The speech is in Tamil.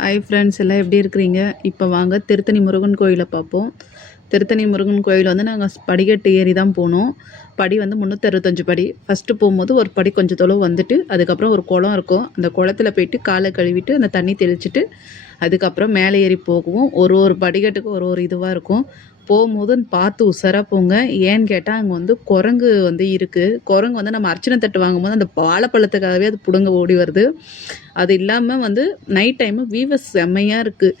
ஹாய் ஃப்ரெண்ட்ஸ், எல்லாம் எப்படி இருக்கிறீங்க? இப்போ வாங்க திருத்தணி முருகன் கோயிலை பார்ப்போம். திருத்தணி முருகன் கோயில் வந்து நாங்கள் படிக்கட்டு ஏறி தான் போனோம். படி வந்து 365 படி. ஃபஸ்ட்டு போகும்போது ஒரு படி கொஞ்சம் தொலைவு வந்துட்டு, அதுக்கப்புறம் ஒரு குளம் இருக்கும். அந்த குளத்துல போயிட்டு காலை கழுவிட்டு அந்த தண்ணி தெளிச்சிட்டு அதுக்கப்புறம் மேலே ஏறி போகுவோம். ஒரு ஒரு படிக்கட்டுக்கு ஒரு ஒரு இதுவாக இருக்கும். போகும்போது பார்த்து உஷாரா போங்க. ஏன்னு கேட்டால் அங்கே வந்து குரங்கு வந்து இருக்குது. குரங்கு வந்து நம்ம அர்ச்சனை தட்டு வாங்கும்போது அந்த வாழைப்பழத்துக்காகவே அது பிடுங்க ஓடி வருது. அது இல்லாமல் வந்து நைட் டைமு வியூவஸ் செம்மையாக இருக்குது.